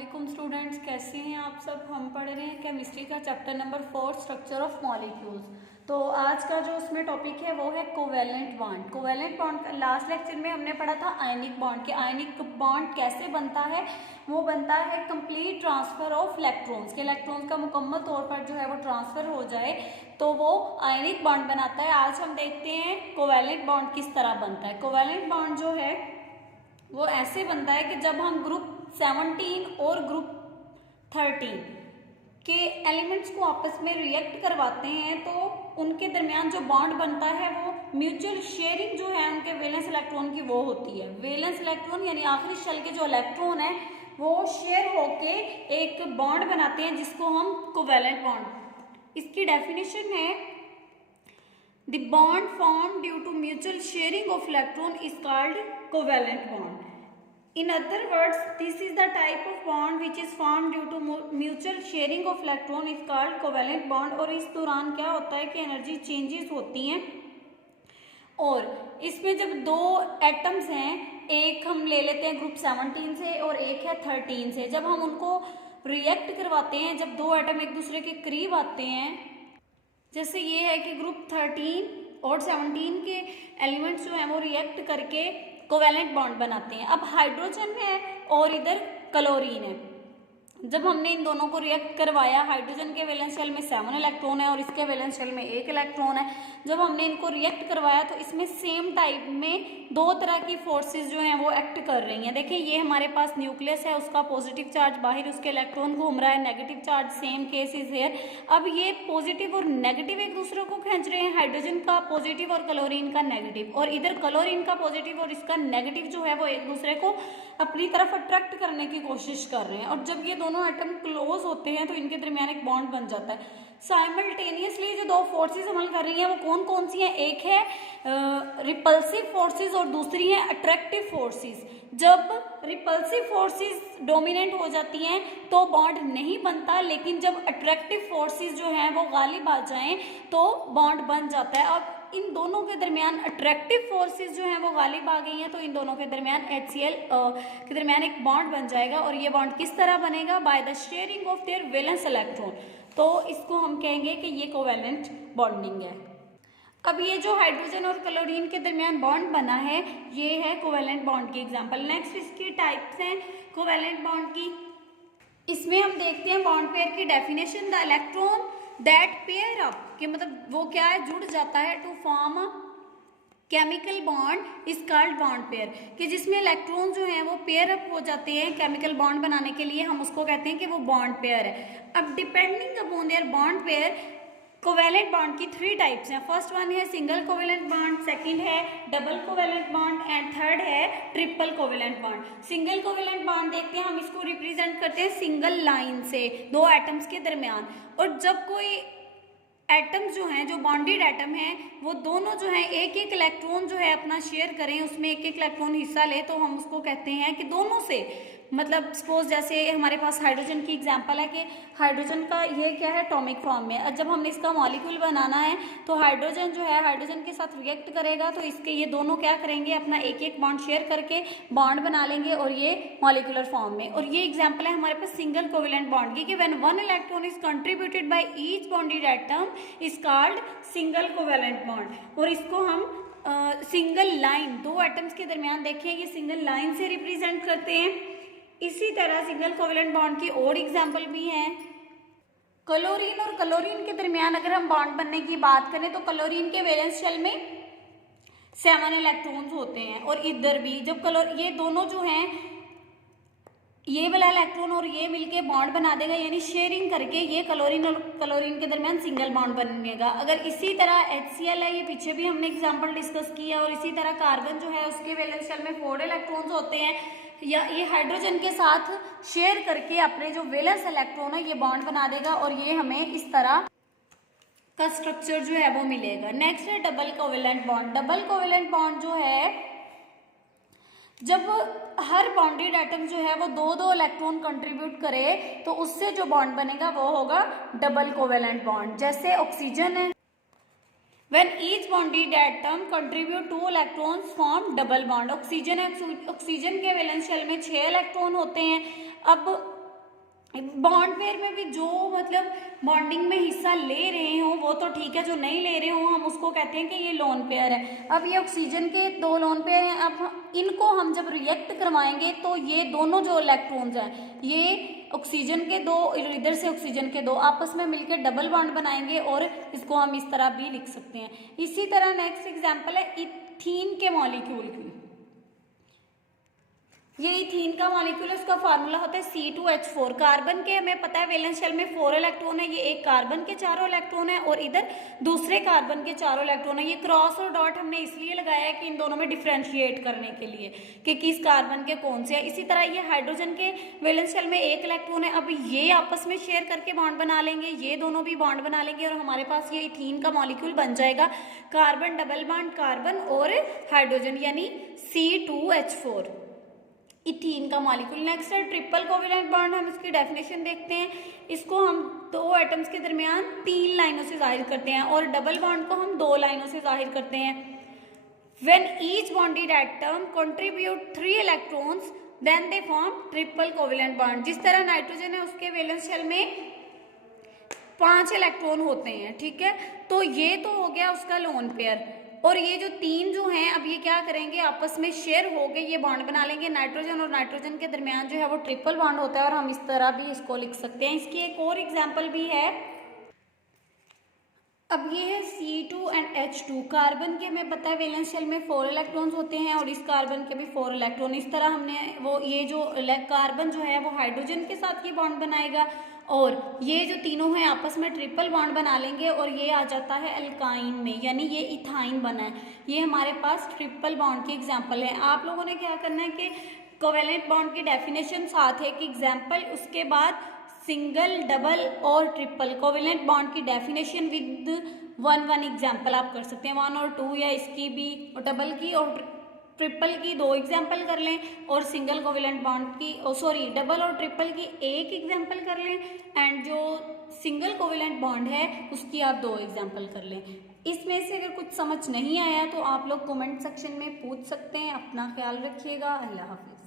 वालेकुम स्टूडेंट्स, कैसे हैं आप सब। हम पढ़ रहे हैं केमिस्ट्री का chapter number 4 structure of molecules. तो आज का जो उसमें टॉपिक है वो है covalent bond. Covalent bond last lecture में हमने पढ़ा था आयनिक बॉन्ड के आयनिक बॉन्ड कैसे बनता है। वो बनता है कंप्लीट ट्रांसफर ऑफ इलेक्ट्रॉन्स के इलेक्ट्रॉन्स का मुकम्मल तौर पर जो है वो ट्रांसफर हो जाए तो वो आयनिक बॉन्ड बनाता है। आज हम देखते हैं कोवेलेंट बॉन्ड किस तरह बनता है। कोवेलेंट बॉन्ड जो है वो ऐसे बनता है कि जब हम ग्रुप 17 और ग्रुप 13 के एलिमेंट्स को आपस में रिएक्ट करवाते हैं तो उनके दरमियान जो बॉन्ड बनता है वो म्यूचुअल शेयरिंग जो है उनके वैलेंस इलेक्ट्रॉन की वो होती है। वैलेंस इलेक्ट्रॉन यानी आखिरी शेल के जो इलेक्ट्रॉन है वो शेयर होके एक बॉन्ड बनाते हैं जिसको हम कोवेलेंट बॉन्ड। इसकी डेफिनेशन है The bond formed due to mutual sharing of electron is called covalent bond. In other words, this is the type of bond which is formed due to mutual sharing of electron is called covalent bond. और इस दौरान क्या होता है कि energy changes होती हैं और इसमें जब दो एटम्स हैं, एक हम ले लेते हैं ग्रुप 17 से और एक है 13 से, जब हम उनको रिएक्ट करवाते हैं, जब दो एटम एक दूसरे के करीब आते हैं, जैसे ये है कि ग्रुप 13 और 17 के एलिमेंट्स जो हैं वो रिएक्ट करके कोवेलेंट बॉन्ड बनाते हैं। अब हाइड्रोजन है और इधर क्लोरीन है। जब हमने इन दोनों को रिएक्ट करवाया, हाइड्रोजन के वैलेंस शेल में 7 इलेक्ट्रॉन है और इसके वैलेंस शेल में 1 इलेक्ट्रॉन है। जब हमने इनको रिएक्ट करवाया तो इसमें सेम टाइप में दो तरह की फोर्सेस जो हैं वो एक्ट कर रही हैं। देखिए ये हमारे पास न्यूक्लियस है, उसका पॉजिटिव चार्ज बाहर, उसके इलेक्ट्रॉन घूम रहा है, negative charge same case is here. अब ये पॉजिटिव और नेगेटिव एक दूसरे को खींच रहे हैं, हाइड्रोजन का पॉजिटिव और क्लोरीन का नेगेटिव, और इधर क्लोरीन का पॉजिटिव और इसका नेगेटिव जो है वो एक दूसरे को अपनी तरफ अट्रैक्ट करने की कोशिश कर रहे हैं। और जब ये दोनों एटम क्लोज होते हैं तो इनके दरमियान एक बॉन्ड बन जाता है। साइमल्टेनियसली जो दो फोर्सेस अमल कर रही हैं वो कौन कौन सी हैं? एक है रिपल्सिव फोर्सेस और दूसरी है अट्रैक्टिव फोर्सेस। जब रिपल्सिव फोर्सेस डोमिनेंट हो जाती हैं तो बॉन्ड नहीं बनता, लेकिन जब अट्रैक्टिव फोर्सेस जो हैं वो गालिब आ जाएं तो बॉन्ड बन जाता है। अब इन दोनों के दरमियान अट्रैक्टिव फोर्सेस जो हैं वो गालिब आ गई हैं तो इन दोनों के दरमियान HCl के दरमियान एक बॉन्ड बन जाएगा। और ये बॉन्ड किस तरह बनेगा? By the sharing of their valence electron. तो इसको हम कहेंगे कि ये कोवेलेंट बॉन्डिंग है। अब ये जो हाइड्रोजन और क्लोरीन के दरमियान बॉन्ड बना है ये है कोवेलेंट बॉन्ड की एग्जांपल। नेक्स्ट इसकी टाइप्स हैं कोवेलेंट बॉन्ड की। इसमें हम देखते हैं बॉन्ड पेयर की definition. The electron that pair up कि मतलब वो क्या है, जुड़ जाता है to form a chemical bond is called bond pair, कि जिसमें इलेक्ट्रॉन जो हैं वो पेयर अप हो जाते हैं केमिकल बॉन्ड बनाने के लिए, हम उसको कहते हैं कि वो बॉन्ड पेयर है। अब depending upon their bond pair covalent bond की 3 टाइप्स हैं। फर्स्ट वन है सिंगल कोवेलेंट बॉन्ड, सेकंड है double covalent bond and third है triple covalent bond. Single covalent bond देखते हैं, हम इसको रिप्रेजेंट करते हैं सिंगल लाइन से दो एटम्स के दरमियान। और जब कोई एटम्स जो हैं, जो बॉन्डेड एटम हैं, वो दोनों जो हैं एक एक इलेक्ट्रॉन जो है अपना शेयर करें, उसमें एक एक इलेक्ट्रॉन हिस्सा ले, तो हम उसको कहते हैं कि दोनों से, मतलब सपोज जैसे हमारे पास हाइड्रोजन की एग्जांपल है कि हाइड्रोजन का ये क्या है, एटॉमिक फॉर्म में। और जब हमने इसका मॉलिक्यूल बनाना है तो हाइड्रोजन जो है हाइड्रोजन के साथ रिएक्ट करेगा तो इसके ये दोनों क्या करेंगे, अपना एक एक बॉन्ड शेयर करके बॉन्ड बना लेंगे और ये मॉलिक्यूलर फॉर्म में। और ये एग्जाम्पल है हमारे पास सिंगल कोवेलेंट बॉन्ड की कि when one electron is contributed by each bonded atom is called single covalent bond. और इसको हम सिंगल लाइन, दो एटम्स के दरमियान देखिए ये सिंगल लाइन से रिप्रेजेंट करते हैं। इसी तरह सिंगल कोवेलेंट बॉन्ड की और एग्जाम्पल भी हैं। क्लोरीन और क्लोरीन के दरमियान अगर हम बॉन्ड बनने की बात करें तो क्लोरीन के वैलेंस शेल में 7 इलेक्ट्रॉन्स होते हैं और इधर भी जब ये दोनों जो हैं, ये वाला इलेक्ट्रॉन और ये मिलके बॉन्ड बना देगा, यानी शेयरिंग करके ये क्लोरीन और क्लोरीन के दरमियान सिंगल बॉन्ड बनेगा। अगर इसी तरह HCl है, ये पीछे भी हमने एग्जांपल डिस्कस किया, और इसी तरह कार्बन जो है उसके वैलेंस शेल में 4 इलेक्ट्रॉन्स होते हैं, या ये हाइड्रोजन के साथ शेयर करके अपने जो वैलेंस इलेक्ट्रॉन है ये बॉन्ड बना देगा और ये हमें इस तरह का स्ट्रक्चर जो है वो मिलेगा। नेक्स्ट है double covalent bond. Double covalent bond जो है जब हर बॉन्डेड एटम जो है वो 2-2 इलेक्ट्रॉन कंट्रीब्यूट करे तो उससे जो बॉन्ड बनेगा वो होगा डबल कोवेलेंट बॉन्ड। जैसे ऑक्सीजन है, When each bonded atom contribute 2 electrons form double bond। Oxygen है, ऑक्सीजन के वैलेंस शेल में 6 इलेक्ट्रॉन होते हैं। अब बॉन्ड पेयर में भी जो मतलब बॉन्डिंग में हिस्सा ले रहे हो वो तो ठीक है, जो नहीं ले रहे हो हम उसको कहते हैं कि ये लोन पेयर है। अब ये ऑक्सीजन के दो लोन पेयर हैं, अब इनको हम जब रिएक्ट करवाएंगे तो ये दोनों जो इलेक्ट्रॉन्स हैं ये ऑक्सीजन के दो, इधर से ऑक्सीजन के दो आपस में मिलकर डबल बॉन्ड बनाएंगे और इसको हम इस तरह भी लिख सकते हैं। इसी तरह नेक्स्ट एग्जाम्पल है इथीन के मॉलिक्यूल की। ये इथीन का मॉलिक्यूल है, उसका फार्मूला होता है C2H4। कार्बन के हमें पता है वैलेंस शेल में 4 इलेक्ट्रॉन है, ये एक कार्बन के 4 इलेक्ट्रॉन है और इधर दूसरे कार्बन के 4 इलेक्ट्रॉन है। ये क्रॉस और डॉट हमने इसलिए लगाया है कि इन दोनों में डिफ्रेंशिएट करने के लिए कि किस कार्बन के कौन से है। इसी तरह ये हाइड्रोजन के वैलेंस शेल में 1 इलेक्ट्रॉन है, अब ये आपस में शेयर करके बॉन्ड बना लेंगे, ये दोनों भी बॉन्ड बना लेंगे और हमारे पास ये इथीन का मॉलिक्यूल बन जाएगा। कार्बन डबल बॉन्ड कार्बन और हाइड्रोजन यानी C2H4 इथीन का मॉलिक्यूल। नेक्स्ट है ट्रिपल कोवेलेंट बॉन्ड। हम इसकी डेफिनेशन देखते हैं। इसको हम दो एटम्स के दरमियान 3 लाइनों से जाहिर करते हैं और डबल बॉन्ड को हम 2 लाइनों से जाहिर करते हैं। When each bonded atom contribute 3 electrons then they form triple covalent bond. जिस तरह नाइट्रोजन है उसके वैलेंस शेल में 5 इलेक्ट्रॉन होते हैं, ठीक है, तो ये तो हो गया उसका लोन पेयर। और ये जो 3 जो हैं अब ये क्या करेंगे आपस में शेयर हो गए, ये बॉन्ड बना लेंगे। नाइट्रोजन और नाइट्रोजन के दरमियान जो है वो ट्रिपल बॉन्ड होता है और हम इस तरह भी इसको लिख सकते हैं। इसकी एक और एग्जांपल भी है। अब ये है C2 एंड H2। कार्बन के हमें पता है वैलेंस शेल में 4 इलेक्ट्रॉन्स होते हैं और इस कार्बन के भी 4 इलेक्ट्रॉन। इस तरह हमने वो ये जो कार्बन जो है वो हाइड्रोजन के साथ ये बॉन्ड बनाएगा और ये जो तीनों हैं आपस में ट्रिपल बॉन्ड बना लेंगे और ये आ जाता है अल्काइन में, यानी ये इथाइन बना है। ये हमारे पास ट्रिपल बॉन्ड की एग्जांपल है। आप लोगों ने क्या करना है कि कोवेलेंट बॉन्ड की डेफिनेशन साथ है एक एग्जांपल, उसके बाद सिंगल डबल और ट्रिपल कोवेलेंट बॉन्ड की डेफिनेशन विद 1 एग्जांपल आप कर सकते हैं, 1 और 2 या इसकी भी और डबल की और ट्रिपल की 2 एग्जाम्पल कर लें और सिंगल कोवेलेंट बॉन्ड की डबल और ट्रिपल की 1 एग्जाम्पल कर लें एंड जो सिंगल कोवेलेंट बॉन्ड है उसकी आप 2 एग्जाम्पल कर लें। इसमें से अगर कुछ समझ नहीं आया तो आप लोग कमेंट सेक्शन में पूछ सकते हैं। अपना ख्याल रखिएगा। अल्लाह हाफिज़।